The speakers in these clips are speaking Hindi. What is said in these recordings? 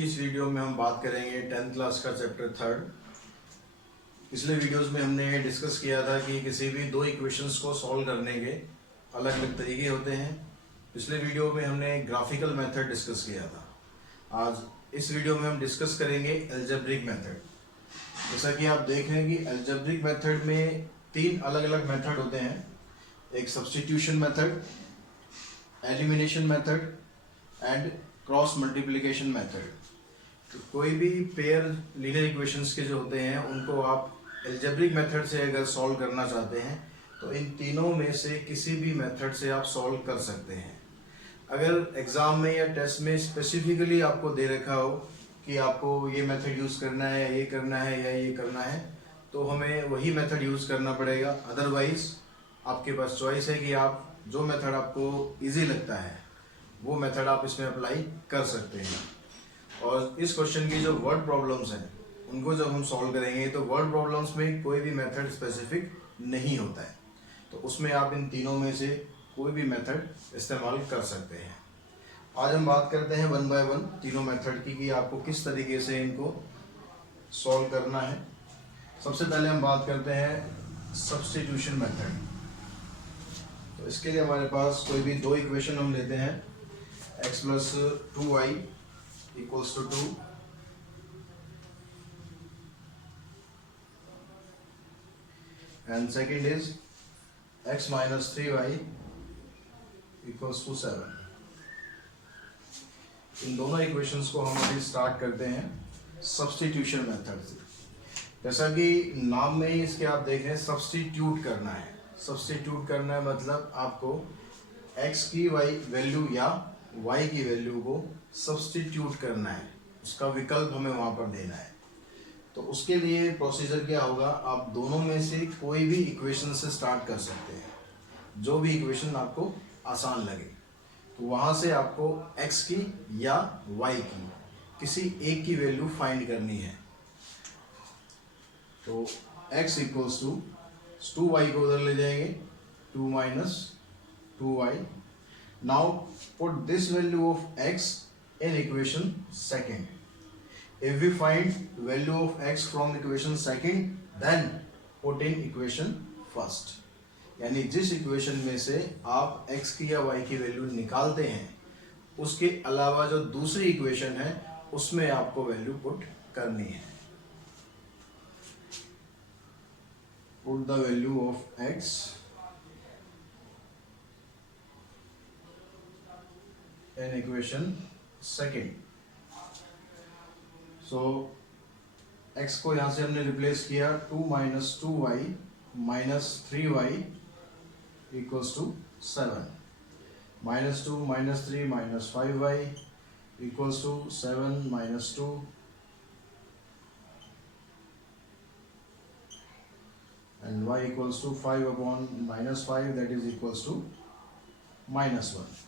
की इस वीडियो में हम बात करेंगे 10th क्लास का चैप्टर 3। पिछले वीडियोस में हमने डिस्कस किया था कि किसी भी दो इक्वेशंस को सॉल्व करने के अलग अलग तरीके होते हैं। पिछले वीडियो में हमने ग्राफिकल मेथड डिस्कस किया था। आज इस वीडियो में हम डिस्कस करेंगे अलजेब्रिक मेथड। जैसा कि आप देख रहे हैं कि अलजेब्रिक मेथड में तीन अलग अलग मेथड होते हैं। एक substitution method, elimination method and cross multiplication method. तो कोई भी पेयर लीनियर इक्वेशंस के जो होते हैं उनको आप अलजेब्रिक मेथड से अगर सॉल्व करना चाहते हैं तो इन तीनों में से किसी भी मेथड से आप सॉल्व कर सकते हैं। अगर एग्जाम में या टेस्ट में स्पेसिफिकली आपको दे रखा हो कि आपको ये मेथड यूज़ करना है या ये करना है या ये करना है तो हमें वही मेथड यूज़ करना पड़ेगा। अदरवाइज आपके पास चॉइस है कि आप जो मेथड आपको इजी लगता है वो मेथड आप इसमें अप्लाई कर सकते हैं। और इस क्वेश्चन की जो वर्ड प्रॉब्लम्स हैं उनको जब हम सॉल्व करेंगे तो वर्ड प्रॉब्लम्स में कोई भी मेथड स्पेसिफिक नहीं होता है, तो उसमें आप इन तीनों में से कोई भी मेथड इस्तेमाल कर सकते हैं। आज हम बात करते हैं वन बाय वन तीनों मेथड की कि आपको किस तरीके से इनको सॉल्व करना है। सबसे पहले हम बात करते हैं सब्स्टिट्यूशन मेथड। तो इसके लिए हमारे पास कोई भी दो इक्वेशन हम लेते हैं, x plus 2y equals to 2 and second is x minus 3y equals to 7। इन दोनों इक्वेशंस को हम अभी स्टार्ट करते हैं सब्स्टिट्यूशन मेथड से। जैसा कि नाम में ही इसके आप देख रहे हैं सब्स्टिट्यूट करना है। सब्स्टिट्यूट करना है मतलब आपको x की वैल्यू या y की वैल्यू को सब्स्टिट्यूट करना है, उसका विकल्प हमें वहाँ पर देना है। तो उसके लिए प्रोसीजर क्या होगा, आप दोनों में से कोई भी इक्वेशन से स्टार्ट कर सकते हैं, जो भी इक्वेशन आपको आसान लगे। तो वहाँ से आपको x की या y की किसी एक की वैल्यू फाइंड करनी है। तो x इक्वल्स टू 2y को उधर ले जाएंगे, 2 minus 2y। Now put this value of x in equation second. If we find value of x from equation second, then put in equation first. यानी जिस इक्वेशन में से आप x की या y की वैल्यू निकालते हैं उसके अलावा जो दूसरी इक्वेशन है उसमें आपको वैल्यू पुट करनी है। Put the value of x in equation second. So x को यहाँ से हमने रिप्लेस किया, 2 minus 2y minus 3y equals to 7। Minus 2 minus 3 minus 5y equals to 7 minus 2 and y equals to 5 upon minus 5, that is equals to minus 1।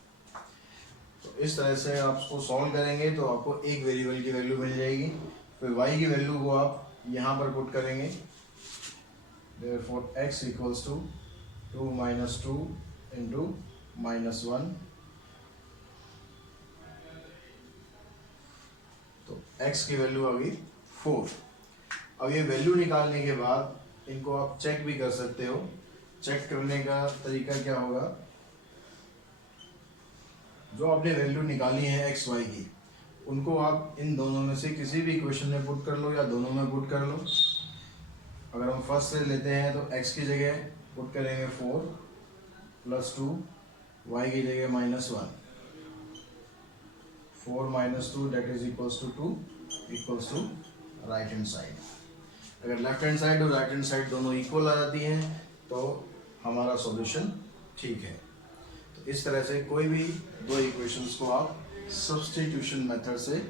तो इस तरह से आप उसको सॉल्व करेंगे तो आपको एक वेरिएबल की वैल्यू मिल जाएगी। फिर y की वैल्यू को आप यहाँ पर पुट करेंगे, therefore x equals to 2 minus 2 into minus 1। तो x की वैल्यू आ गई 4। अब ये वैल्यू निकालने के बाद इनको आप चेक भी कर सकते हो। चेक करने का तरीका क्या होगा, जो आपने वैल्यू निकाली है एक्स वाई की उनको आप इन दोनों में से किसी भी इक्वेशन में पुट कर लो या दोनों में पुट कर लो। अगर हम फर्स्ट से लेते हैं तो x की जगह पुट करेंगे 4 प्लस 2, y की जगह minus 1। 4 minus 2 that is equals to 2 equals to right hand side. अगर लेफ्ट हैंड साइड और राइट हैंड साइड दोनों इक्वल आ जाती हैं तो हमारा सॉल्यूशन ठीक है। तो इस तरह से कोई भी दो इक्वेशंस को आप सब्स्टिट्यूशन मेथड से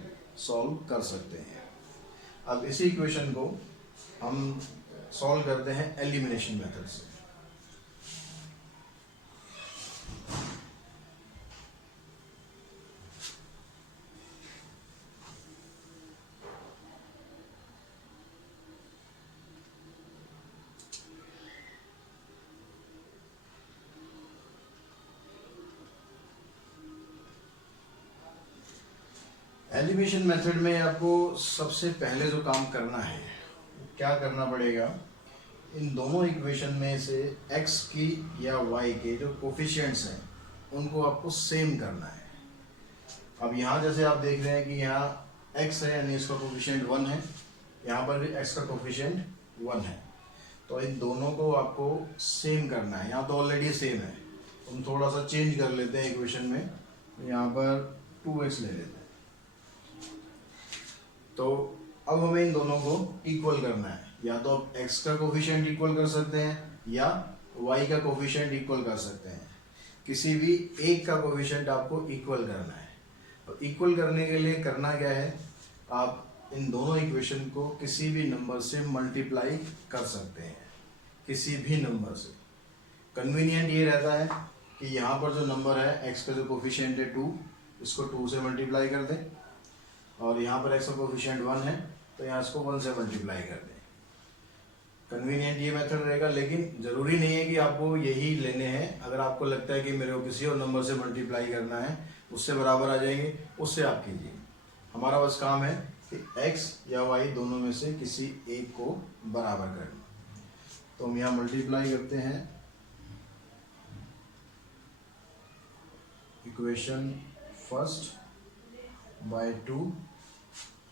सॉल्व कर सकते हैं। अब इसी इक्वेशन को हम सॉल्व करते हैं एलिमिनेशन मेथड से। एलिमिनेशन मेथड में आपको सबसे पहले जो काम करना है, क्या करना पड़ेगा, इन दोनों इक्वेशन में से x की या y के जो कोफिशिएंट्स हैं उनको आपको सेम करना है। अब यहाँ जैसे आप देख रहे हैं कि यहाँ x है यानी इसका कोफिशिएंट 1 है, यहाँ पर भी x का कोफिशिएंट 1 है, तो इन दोनों को आपको सेम करना है। यहाँ तो ऑलरेडी सेम है, हम थोड़ा सा चेंज कर लेते हैं इक्वेशन में, यहाँ पर 2x ले लेते हैं। तो अब हमें इन दोनों को इक्वल करना है, या तो आप x का कोफिशिएंट इक्वल कर सकते हैं या y का कोफिशिएंट इक्वल कर सकते हैं। किसी भी एक का कोफिशिएंट आपको इक्वल करना है। तो इक्वल करने के लिए करना क्या है, आप इन दोनों इक्वेशन को किसी भी नंबर से मल्टीप्लाई कर सकते हैं, किसी भी नंबर से। कन्वीनियंट ये रहता है कि यहाँ पर जो नंबर है x का जो कोफिशिएंट है 2, इसको 2 से मल्टीप्लाई कर दें, और यहाँ पर x का कोफिशिएंट 1 है तो यहाँ इसको 1 से मल्टीप्लाई कर दें। कन्वीनियंट ये मेथड रहेगा, लेकिन ज़रूरी नहीं है कि आपको यही लेने हैं। अगर आपको लगता है कि मेरे को किसी और नंबर से मल्टीप्लाई करना है, उससे बराबर आ जाएंगे, उससे आप कीजिए। हमारा बस काम है कि x या y दोनों में से किसी एक को बराबर करना। तो हम यहाँ मल्टीप्लाई करते हैं equation first by 2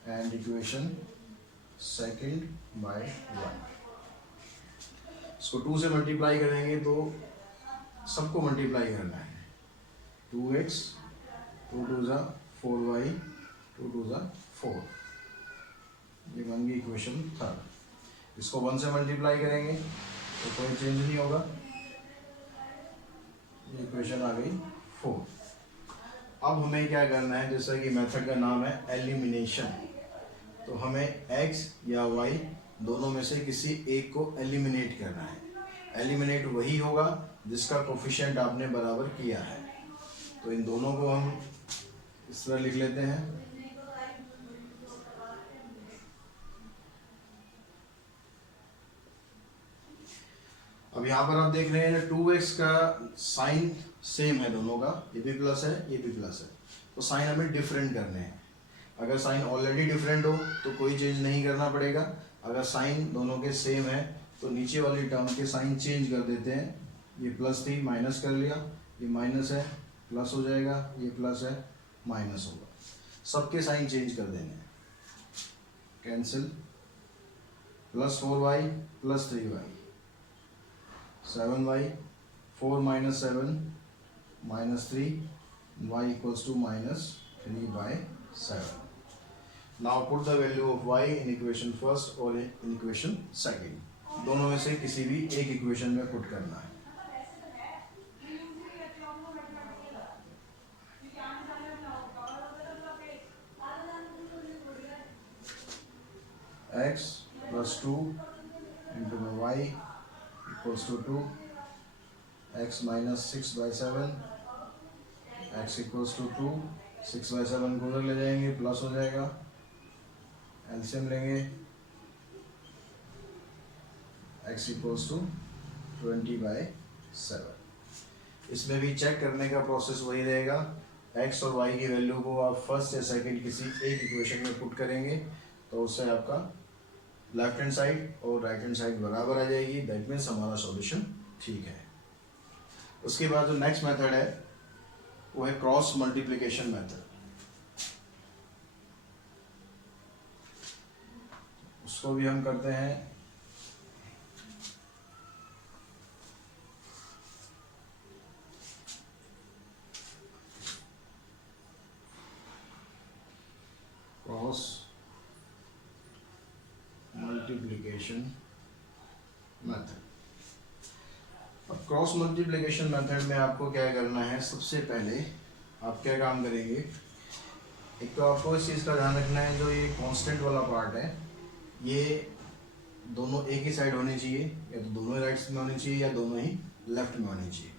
and equation second by 1। इसको 2 से मल्टीप्लाई करेंगे तो सबको मल्टीप्लाई करना है। 2x, 2 2 जा 4y, 2 2 जा 4, ये बन गई इक्वेशन थर्ड। इसको 1 से मल्टीप्लाई करेंगे तो कोई चेंज नहीं होगा, ये इक्वेशन आ गई 4। अब हमें क्या करना है, जैसा कि मेथड का नाम है एलिमिनेशन, तो हमें x या y दोनों में से किसी एक को एलिमिनेट करना है। एलिमिनेट वही होगा जिसका कोफिशिएंट आपने बराबर किया है। तो इन दोनों को हम इस तरह लिख लेते हैं, अब यहाँ पर आप देख रहे हैं 2x का साइन सेम है दोनों का, ये भी प्लस है ये भी प्लस है, तो साइन हमें डिफरेंट करने हैं। अगर साइन ऑलरेडी डिफरेंट हो तो कोई चेंज नहीं करना पड़ेगा। अगर साइन दोनों के सेम है तो नीचे वाली टर्म के साइन चेंज कर देते हैं। ये प्लस थी माइनस कर लिया, ये माइनस है प्लस हो जाएगा, ये प्लस है माइनस होगा, सबके साइन चेंज कर देने हैं। Cancel, plus 4y plus 3y, 7y, 4 minus 7 minus 3, y equals to minus 3 by 7. Now put the value of y in equation first or in equation second. दोनों में से किसी भी एक इक्वेशन में पुट करना है। x plus 2 into the y equals to 2, x minus 6 by 7, x equals to 2, 6 by 7 को उधर ले जाएंगे, प्लस हो जाएगा, एलसीएम लेंगे, x equals to 20 by 7। इसमें भी चेक करने का प्रोसेस वही रहेगा, x और y की वैल्यू को आप फर्स्ट या सेकंड किसी एक इक्वेशन में पुट करेंगे तो उससे आपका लेफ्ट हैंड साइड और राइट हैंड साइड बराबर आ जाएगी। दैट मीन्स हमारा सॉल्यूशन ठीक है। उसके बाद जो नेक्स्ट मेथड है वो है क्रॉस मल्टीप्लिकेशन मेथड। उसको भी हम करते हैं क्रॉस मल्टीप्लिकेशन मेथड। अब क्रॉस मल्टीप्लिकेशन मेथड में आपको क्या करना है, सबसे पहले आप क्या काम करेंगे, एक तो आपको इस चीज़ का ध्यान रखना है जो ये कांस्टेंट वाला पार्ट है ये दोनों एक ही साइड होनी चाहिए, या तो दोनों ही राइट में होनी चाहिए या दोनों ही लेफ्ट में होनी चाहिए।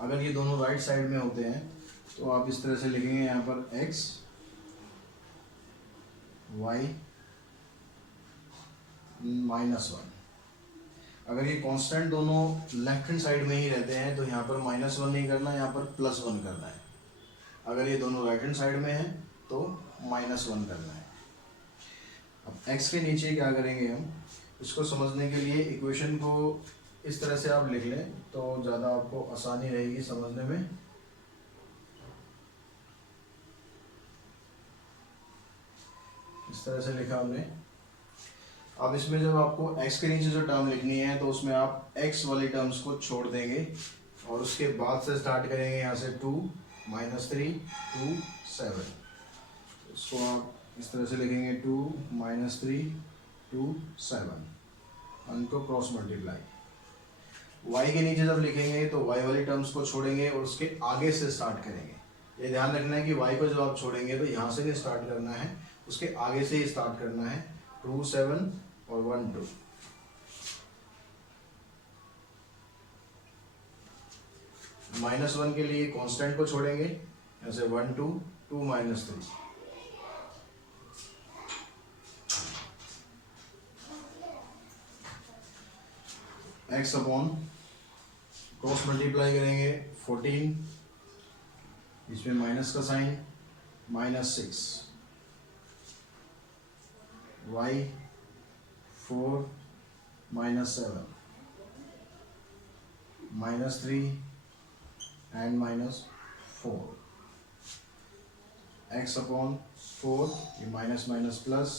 अगर ये दोनों राइट साइड में होते हैं तो आप इस तरह से लिखेंगे यहाँ पर x y -1। अगर ये कांस्टेंट दोनों लेफ्ट हैंड साइड में ही रहते हैं तो यहाँ पर -1 नहीं करना, यहाँ पर +1 करना है। अगर ये दोनों राइट हैंड साइड में है तो -1 करना है। अब x के नीचे क्या करेंगे हम, इसको समझने के लिए इक्वेशन को इस तरह से आप लिख लें तो ज़्यादा आपको आसानी रहेगी समझने में। इस तरह से लिखा हमने। अब इसमें जब आपको x के नीचे जो टर्म लिखनी है तो उसमें आप x वाली टर्म्स को छोड़ देंगे और उसके बाद से स्टार्ट करेंगे यहाँ से 2 -3 2 7। इसको आप इस तरह से लिखेंगे 2 -3 2 7, उनको क्रॉस मल्टीप्लाई। y के नीचे जब लिखेंगे तो y वाली टर्म्स को छोड़ेंगे और उसके आगे से स्टार्ट करेंगे। ये ध्यान रखना है कि y को जब आप छोड़ेंगे तो यहाँ से नहीं स्टार्ट करना है, उसके आगे से ही स्टार्ट करना है। 2 7 और 1 2। -1 के लिए कांस्टेंट को छोड़ेंगे, ऐसे 1 2 2 -3। x अपॉन क्रॉस मल्टीप्लाई करेंगे 14, इसमें माइनस का sign, -6 y 4 -7 -3 and -4 x upon 4, ये minus minus plus,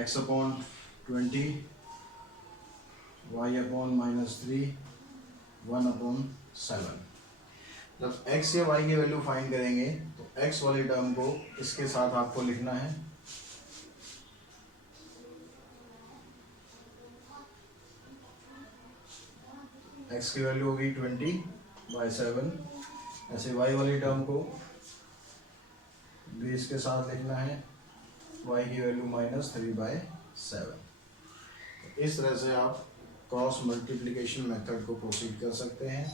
x upon 20 y upon -3 1 upon 7। जब x या y की वैल्यू फाइंड करेंगे तो x वाली टर्म को इसके साथ आपको लिखना है। x की वैल्यू होगी 20/7। ऐसे y वाली टर्म को भी इसके साथ लिखना है, y की वैल्यू -3/7। इस तरह से आप क्रॉस मल्टीप्लिकेशन मेथड को प्रोसीड कर सकते हैं,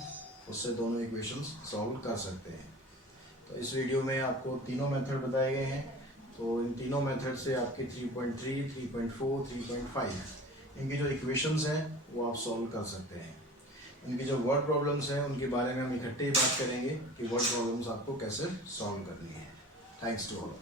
उससे दोनों इक्वेशंस सॉल्व कर सकते हैं। तो इस वीडियो में आपको तीनों मेथड बताए गए हैं। तो इन तीनों मेथड से आपकी 3.3, 3.4, 3.5 इनकी जो इक्वेशंस हैं वो आप सॉल्व कर सकते हैं। इनकी जो वर्ड प्रॉब्लम्स हैं उनके बारे में हम इकट्ठे ही बात करेंगे कि वर्ड प्रॉब्लम्स आपको कैसे सॉल्व करनी है। Thanks to all.